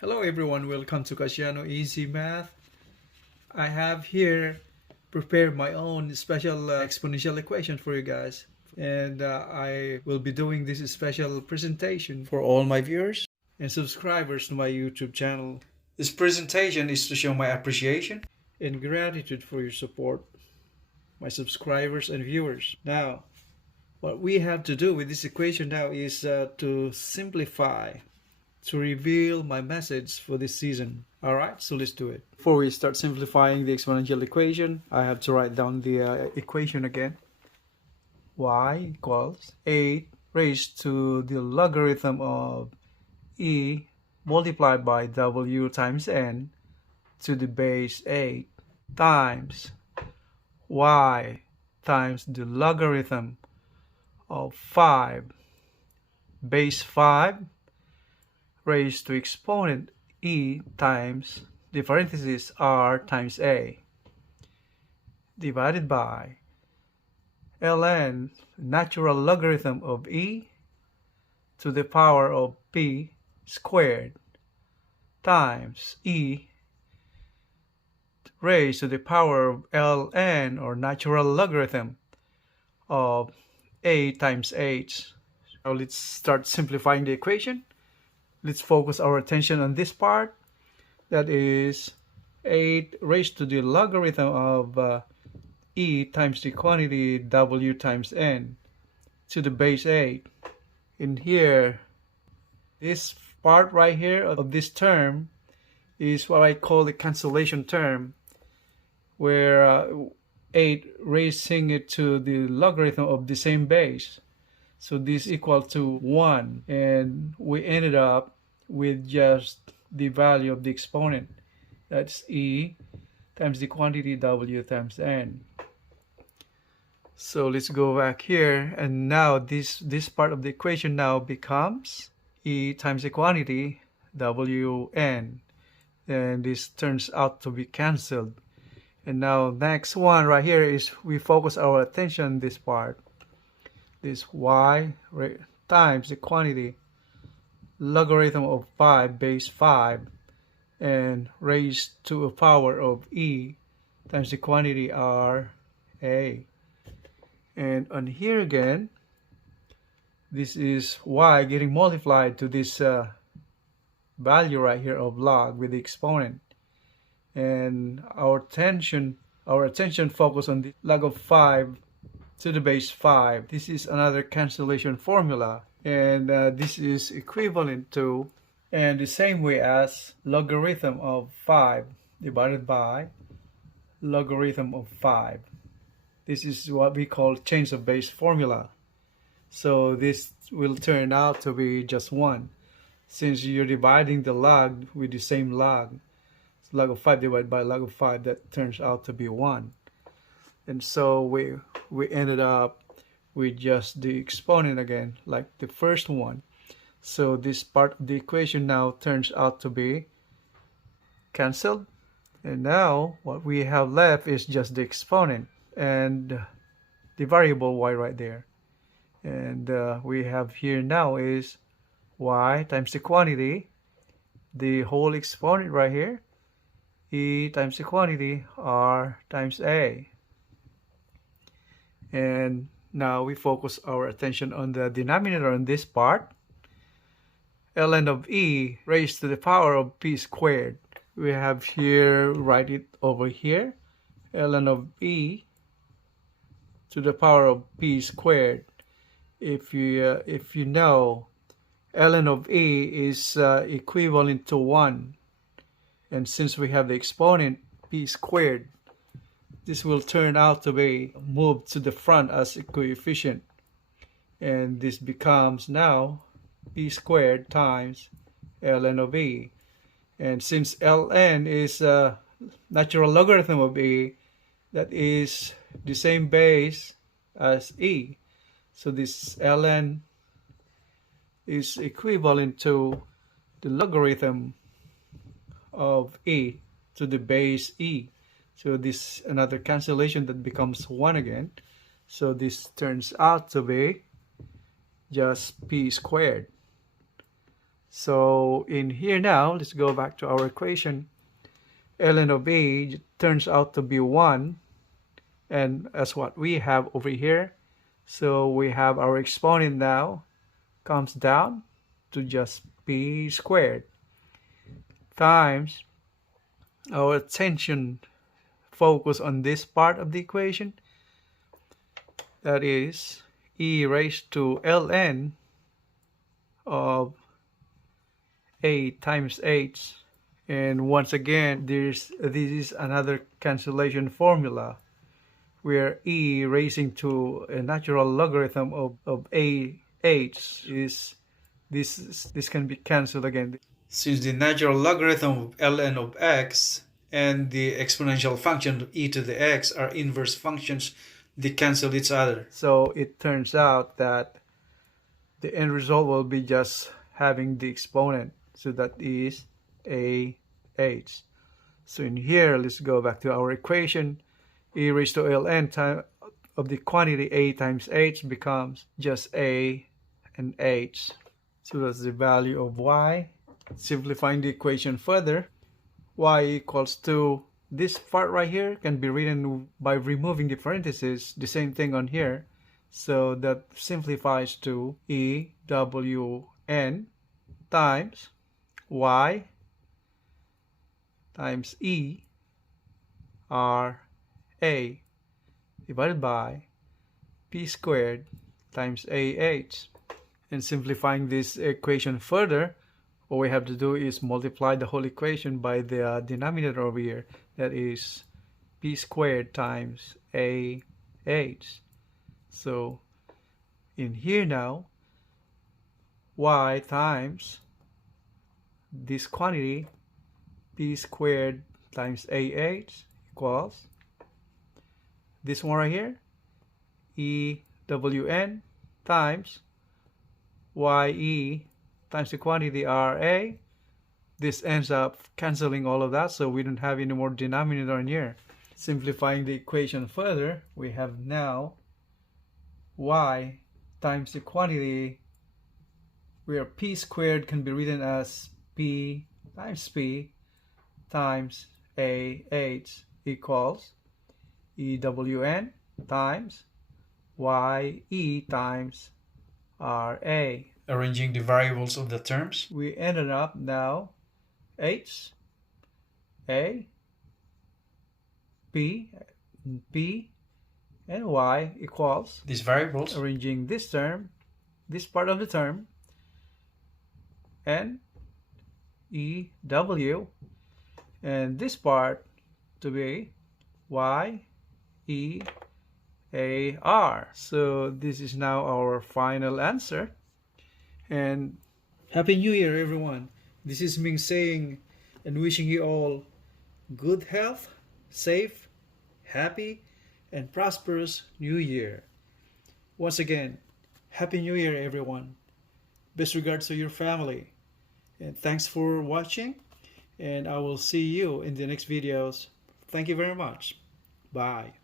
Hello everyone, welcome to Casiano Easy Math. I have here prepared my own special exponential equation for you guys. And I will be doing this special presentation for all my viewers and subscribers to my YouTube channel. This presentation is to show my appreciation and gratitude for your support, my subscribers and viewers. Now, what we have to do with this equation now is to simplify, to reveal my message for this season. Alright, so let's do it. Before we start simplifying the exponential equation, I have to write down the equation again. Y equals 8 raised to the logarithm of e multiplied by w times n to the base 8 times y times the logarithm of 5 base 5 raised to exponent e times the parentheses r times a divided by ln natural logarithm of e to the power of p squared times e raised to the power of ln or natural logarithm of a times h. Now let's start simplifying the equation. Let's focus our attention on this part. That is 8 raised to the logarithm of e times the quantity w times n to the base 8. In here, this part right here of this term is what I call the cancellation term, where 8 raising it to the logarithm of the same base. So this equal to 1, and we ended up with just the value of the exponent. That's e times the quantity w times n. So let's go back here, and now this part of the equation now becomes e times the quantity wn, and this turns out to be cancelled. And now next one right here is we focus our attention on this part. This y times the quantity logarithm of 5 base 5 and raised to a power of e times the quantity r a. And on here again, this is y getting multiplied to this value right here of log with the exponent. And our attention focus on the log of 5 to the base 5. This is another cancellation formula, and this is equivalent to, and the same way as logarithm of 5 divided by logarithm of 5. This is what we call change of base formula. So this will turn out to be just 1, since you're dividing the log with the same log. So log of 5 divided by log of 5, that turns out to be 1. And so we ended up with just the exponent again, like the first one. So this part of the equation now turns out to be cancelled. And now what we have left is just the exponent and the variable y right there. And we have here now is y times the quantity, the whole exponent right here, e times the quantity r times a. And now we focus our attention on the denominator on this part. ln of e raised to the power of p squared. We have here, write it over here, ln of e to the power of p squared. If you know, ln of e is equivalent to 1. And since we have the exponent p squared, this will turn out to be moved to the front as a coefficient. And this becomes now p squared times ln of e. And since ln is a natural logarithm of e, that is the same base as e. So this ln is equivalent to the logarithm of e to the base e. So this another cancellation that becomes 1 again. So this turns out to be just p squared. So in here now, let's go back to our equation. Ln of a turns out to be 1, and that's what we have over here. So we have our exponent now comes down to just p squared times our attention focus on this part of the equation, that is e raised to ln of a times h. And once again, this is another cancellation formula where e raising to a natural logarithm of a h is this can be cancelled again. Since the natural logarithm of ln of x and the exponential function e to the x are inverse functions, they cancel each other. So it turns out that the end result will be just having the exponent. So that is a h. So in here, let's go back to our equation. E raised to ln time of the quantity a times h becomes just a and h. So that's the value of y. Simplifying the equation further, y equals to this part right here can be written by removing the parentheses, the same thing on here. So that simplifies to e wn times y times e r a divided by p squared times ah. And simplifying this equation further, what we have to do is multiply the whole equation by the denominator over here, that is p squared times ah. So in here now, y times this quantity p squared times ah equals this one right here, ewn times ye times the quantity ra. This ends up canceling all of that, so we don't have any more denominator in here. Simplifying the equation further, we have now y times the quantity where p squared can be written as p times ah equals ewn times ye times ra. Arranging the variables of the terms, we ended up now h, a, p, and y equals these variables. Arranging this term, this part of the term, and ew, and this part to be y, e, a, r. So this is now our final answer. And Happy New Year, everyone. This is Ming saying and wishing you all good health, safe, happy, and prosperous New Year. Once again, Happy New Year, everyone. Best regards to your family. And thanks for watching. And I will see you in the next videos. Thank you very much. Bye.